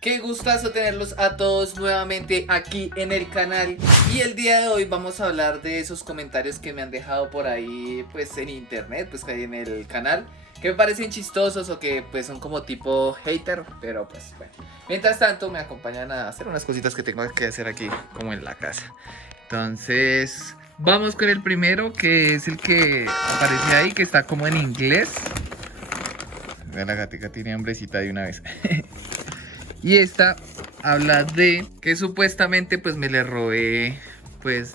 Qué gustazo tenerlos a todos nuevamente aquí en el canal. Y el día de hoy vamos a hablar de esos comentarios que me han dejado por ahí pues en internet, pues que hay en el canal, que me parecen chistosos o que pues son como tipo hater, pero pues bueno. Mientras tanto me acompañan a hacer unas cositas que tengo que hacer aquí como en la casa. Entonces vamos con el primero, que es el que aparece ahí, que está como en inglés. La gatica tiene hambrecita de una vez. Y esta habla de que supuestamente pues me le robé pues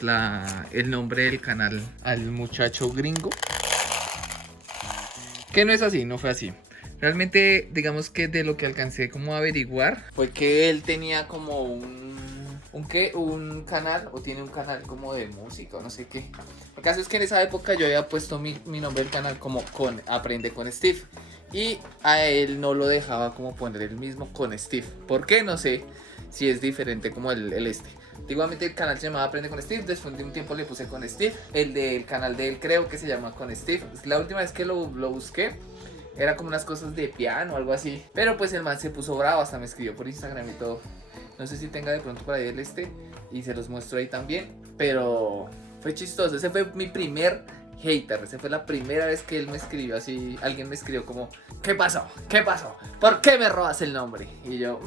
el nombre del canal al muchacho gringo. Que no es así, no fue así. Realmente digamos que de lo que alcancé como a averiguar fue que él tenía como un canal, o tiene un canal como de música o no sé qué. El caso es que en esa época yo había puesto mi nombre del canal como Aprende con Steve. Y a él no lo dejaba como poner el mismo con Steve. ¿Por qué? No sé si es diferente como el este. Antiguamente el canal se llamaba Aprende con Steve. Después de un tiempo le puse con Steve. El del canal de él creo que se llama con Steve. La última vez que lo busqué era como unas cosas de piano o algo así. Pero pues el man se puso bravo. Hasta me escribió por Instagram y todo. No sé si tenga de pronto por ahí el este. Y se los muestro ahí también. Pero fue chistoso. Ese fue mi primer hater. Esa fue la primera vez que él me escribió así. Alguien me escribió como: ¿qué pasó? ¿Qué pasó? ¿Por qué me robas el nombre? Y yo,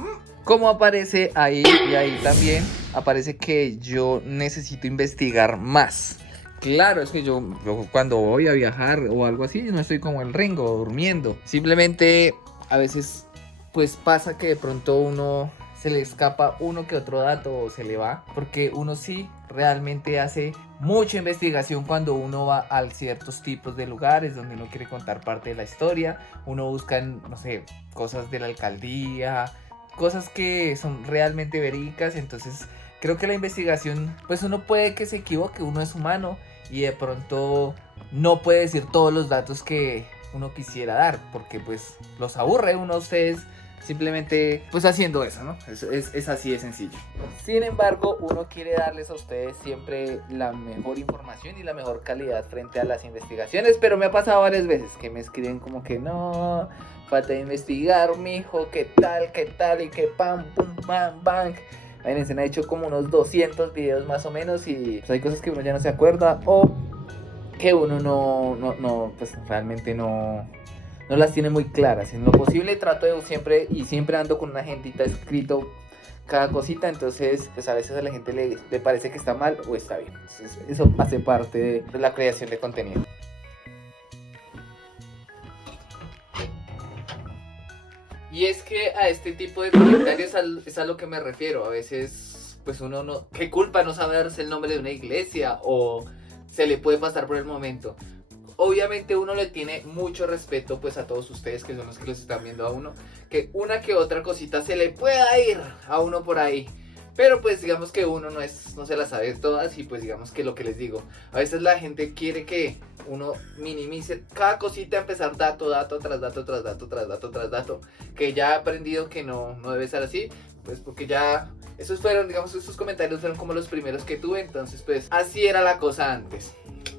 ¿cómo aparece ahí? Y ahí también aparece que yo necesito investigar más. Claro, es que yo cuando voy a viajar o algo así, no estoy como el Ringo durmiendo. Simplemente a veces pues pasa que de pronto uno se le escapa uno que otro dato o se le va, porque uno sí realmente hace mucha investigación cuando uno va a ciertos tipos de lugares donde uno quiere contar parte de la historia. Uno busca, no sé, cosas de la alcaldía, cosas que son realmente verídicas. Entonces creo que la investigación, pues uno puede que se equivoque, uno es humano y de pronto no puede decir todos los datos que uno quisiera dar, porque pues los aburre uno a ustedes simplemente pues haciendo eso, ¿no? Es así de sencillo. Sin embargo, uno quiere darles a ustedes siempre la mejor información y la mejor calidad frente a las investigaciones, pero me ha pasado varias veces que me escriben como que no, falta de investigar, mijo, qué tal, y que pam, pum, bam, bang. Ahí se han hecho como unos 200 videos más o menos y pues hay cosas que uno ya no se acuerda o que uno no pues realmente no las tiene muy claras. En lo posible trato de siempre ando con una agendita escrito cada cosita, entonces pues a veces a la gente le parece que está mal o está bien. Entonces, eso hace parte de la creación de contenido. Y es que a este tipo de comentarios es a lo que me refiero. A veces pues uno no, ¿qué culpa no saberse el nombre de una iglesia? O se le puede pasar por el momento. Obviamente uno le tiene mucho respeto pues a todos ustedes que son los que los están viendo a uno, que una que otra cosita se le pueda ir a uno por ahí, pero pues digamos que uno no se las sabe todas. Y pues digamos que lo que les digo, a veces la gente quiere que uno minimice cada cosita, empezar dato tras dato tras dato tras dato tras dato, que ya he aprendido que no debe ser así, pues porque ya esos comentarios fueron como los primeros que tuve. Entonces pues así era la cosa antes.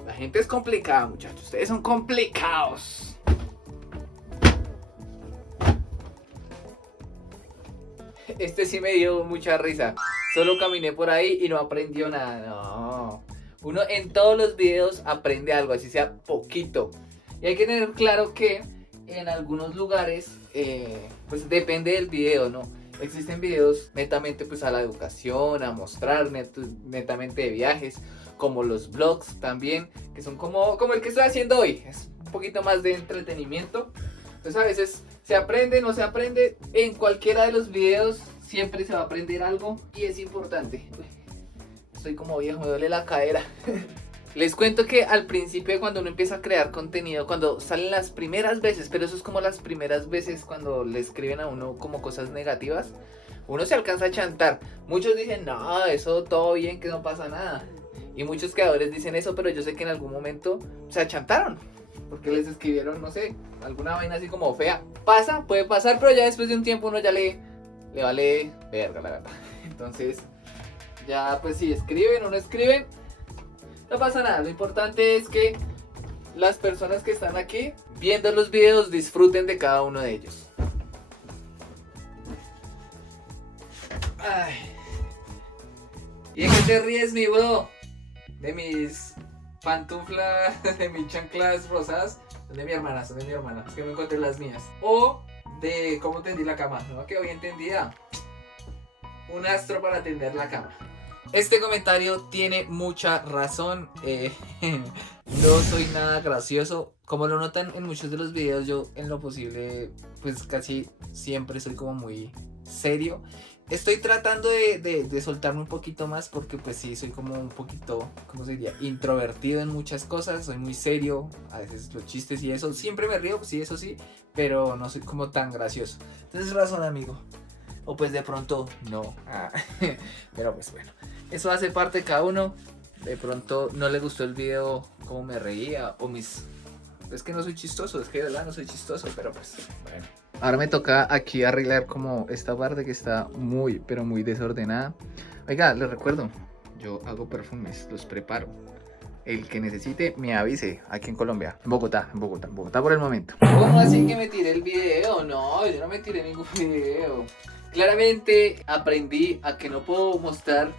La gente es complicada, muchachos. Ustedes son complicados. Este sí me dio mucha risa. Solo caminé por ahí y no aprendió nada. No. Uno en todos los videos aprende algo, así sea poquito. Y hay que tener claro que en algunos lugares, pues depende del video, ¿no? Existen videos netamente pues a la educación, a mostrar, netamente de viajes, como los vlogs también, que son como el que estoy haciendo hoy. Es un poquito más de entretenimiento. Entonces a veces se aprende, no se aprende. En cualquiera de los videos siempre se va a aprender algo y es importante. Estoy como viejo, me duele la cadera. Les cuento que al principio, cuando uno empieza a crear contenido, cuando salen las primeras veces, pero eso es como las primeras veces cuando le escriben a uno como cosas negativas, uno se alcanza a chantar. Muchos dicen, no, eso todo bien, que no pasa nada. Y muchos creadores dicen eso, pero yo sé que en algún momento se achantaron, porque les escribieron, no sé, alguna vaina así como fea. Pasa, puede pasar, pero ya después de un tiempo uno ya le vale verga, la verdad. Entonces, ya pues si escriben o no escriben, no pasa nada. Lo importante es que las personas que están aquí viendo los videos disfruten de cada uno de ellos. Ay. ¿Y de qué te ríes, mi bro? De mis pantuflas, de mis chanclas rosadas. Son de mi hermana, son de mi hermana. Es que no encontré las mías. O de cómo tendí la cama. No, que hoy entendida. Un astro para tender la cama. Este comentario tiene mucha razón. No soy nada gracioso. Como lo notan en muchos de los videos, yo en lo posible, pues casi siempre soy como muy serio. Estoy tratando de soltarme un poquito más porque pues sí, soy como un poquito, ¿cómo se diría? Introvertido en muchas cosas, soy muy serio, a veces los chistes y eso, siempre me río, sí, eso sí, pero no soy como tan gracioso. Entonces razón, amigo. O pues de pronto no. Pero pues bueno, eso hace parte de cada uno. De pronto no le gustó el video como me reía o mis... Es que no soy chistoso, es que de verdad no soy chistoso, pero pues bueno. Ahora me toca aquí arreglar como esta parte que está muy, pero muy desordenada. Oiga, les recuerdo, yo hago perfumes, los preparo. El que necesite me avise, aquí en Colombia, en Bogotá por el momento. ¿Cómo así que me tiré el video? No, yo no me tiré ningún video. Claramente aprendí a que no puedo mostrar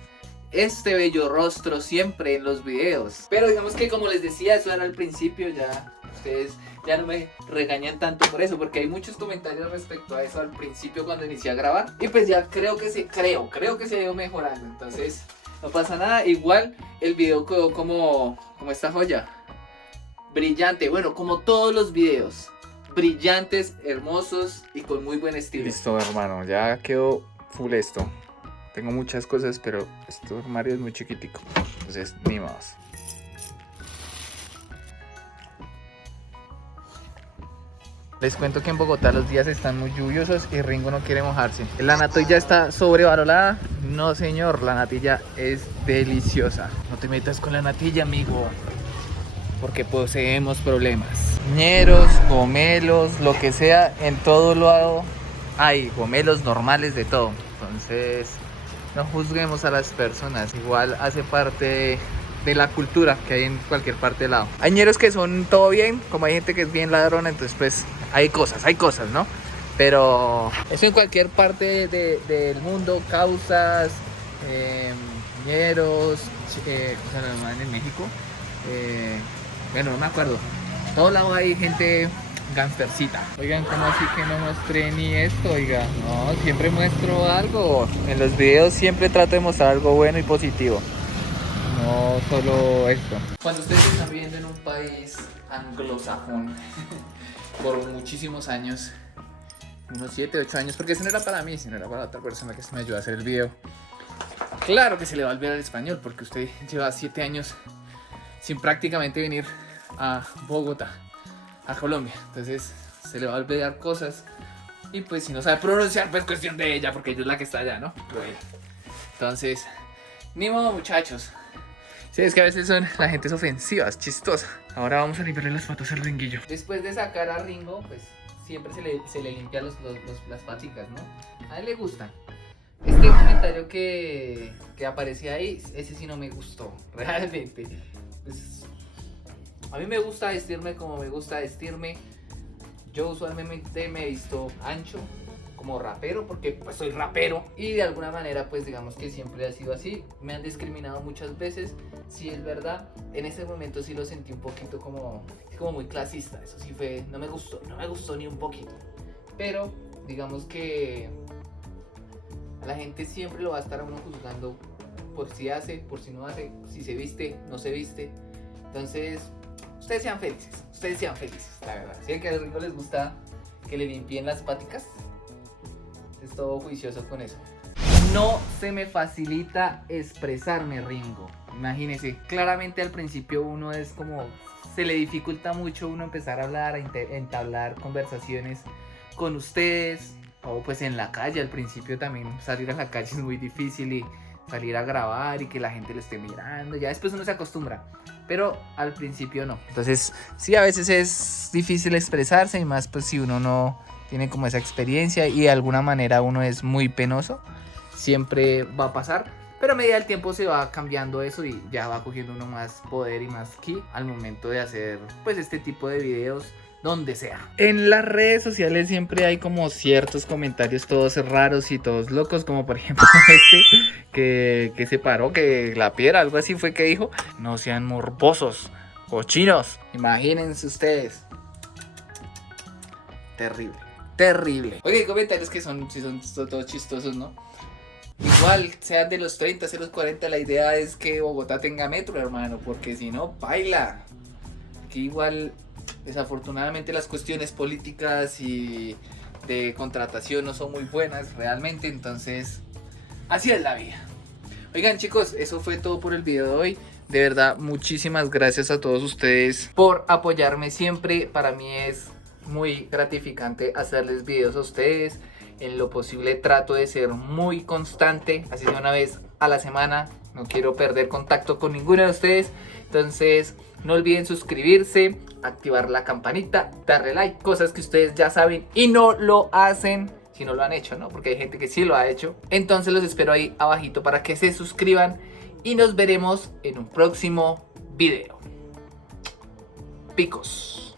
este bello rostro siempre en los videos. Pero digamos que como les decía, eso era al principio, ya ustedes ya no me regañan tanto por eso, porque hay muchos comentarios respecto a eso al principio cuando inicié a grabar. Y pues ya creo que se ha ido mejorando, entonces no pasa nada. Igual el video quedó como esta joya, brillante, bueno, como todos los videos, brillantes, hermosos y con muy buen estilo. Listo, hermano, ya quedó full esto. Tengo muchas cosas, pero este armario es muy chiquitico, entonces ni más. Les cuento que en Bogotá los días están muy lluviosos y Ringo no quiere mojarse. La natilla ya está sobrevalorada. No, señor, la natilla es deliciosa. No te metas con la natilla, amigo, porque poseemos problemas. Ñeros, gomelos, lo que sea, en todo lado hay gomelos normales de todo. Entonces, no juzguemos a las personas. Igual hace parte de la cultura que hay en cualquier parte del lado. Hay ñeros que son todo bien, como hay gente que es bien ladrona, entonces pues hay cosas, ¿no? Pero eso en cualquier parte del mundo, causas, ñeros, en México, bueno, no me acuerdo. En todo lado hay gente gangstercita. Oigan, ¿cómo así que no mostré ni esto? Oiga, no, siempre muestro algo. En los videos siempre trato de mostrar algo bueno y positivo. No solo esto. Cuando ustedes están viviendo en un país anglosajón por muchísimos años, unos 7, 8 años, porque eso no era para mí, sino era para otra persona que se me ayudó a hacer el video. Claro que se le va a olvidar el español, porque usted lleva 7 años sin prácticamente venir a Bogotá, a Colombia. Entonces se le va a olvidar cosas. Y pues si no sabe pronunciar, pues cuestión de ella, porque ella es la que está allá, ¿no? Bueno, entonces, ni modo, muchachos. Sí, es que a veces la gente es ofensiva, es chistosa. Ahora vamos a limpiarle las patas al Ringuillo. Después de sacar a Ringo, pues siempre se le limpia las paticas, ¿no? A él le gustan. Este comentario que aparecía ahí, ese sí no me gustó, realmente. Pues, a mí me gusta vestirme como me gusta vestirme. Yo usualmente me he visto ancho, como rapero, porque pues soy rapero. Y de alguna manera pues digamos que siempre ha sido así. Me han discriminado muchas veces, sí es verdad. En ese momento sí lo sentí un poquito como muy clasista. Eso sí fue, no me gustó ni un poquito. Pero digamos que a la gente siempre lo va a estar a uno juzgando por si hace, por si no hace, si se viste, no se viste. Entonces, ustedes sean felices, la verdad. Si a Ringo les gusta que le limpien las paticas, es todo juicioso con eso. No se me facilita expresarme, Ringo. Imagínense, claramente al principio uno es como, se le dificulta mucho uno empezar a hablar, a entablar conversaciones con ustedes, o pues en la calle. Al principio también salir a la calle es muy difícil, y salir a grabar y que la gente lo esté mirando, ya después uno se acostumbra, pero al principio no. Entonces sí, a veces es difícil expresarse, y más pues si uno no tiene como esa experiencia y de alguna manera uno es muy penoso, siempre va a pasar. Pero a medida del tiempo se va cambiando eso y ya va cogiendo uno más poder y más ki al momento de hacer pues este tipo de videos donde sea. En las redes sociales siempre hay como ciertos comentarios todos raros y todos locos, como por ejemplo que se paró, que la piedra, algo así fue que dijo. No sean morbosos, cochinos. Imagínense ustedes. Terrible, terrible. Oye, hay comentarios que son todos chistosos, ¿no? Igual, sean de los 30, de los 40, la idea es que Bogotá tenga metro, hermano, porque si no, baila. Que igual, desafortunadamente, las cuestiones políticas y de contratación no son muy buenas realmente, entonces, así es la vida. Oigan, chicos, eso fue todo por el video de hoy. De verdad, muchísimas gracias a todos ustedes por apoyarme siempre. Para mí es muy gratificante hacerles videos a ustedes. En lo posible trato de ser muy constante, así sea una vez a la semana. No quiero perder contacto con ninguno de ustedes. Entonces no olviden suscribirse, activar la campanita, darle like, cosas que ustedes ya saben y no lo hacen si no lo han hecho, ¿no? Porque hay gente que sí lo ha hecho. Entonces los espero ahí abajito para que se suscriban y nos veremos en un próximo video. Picos.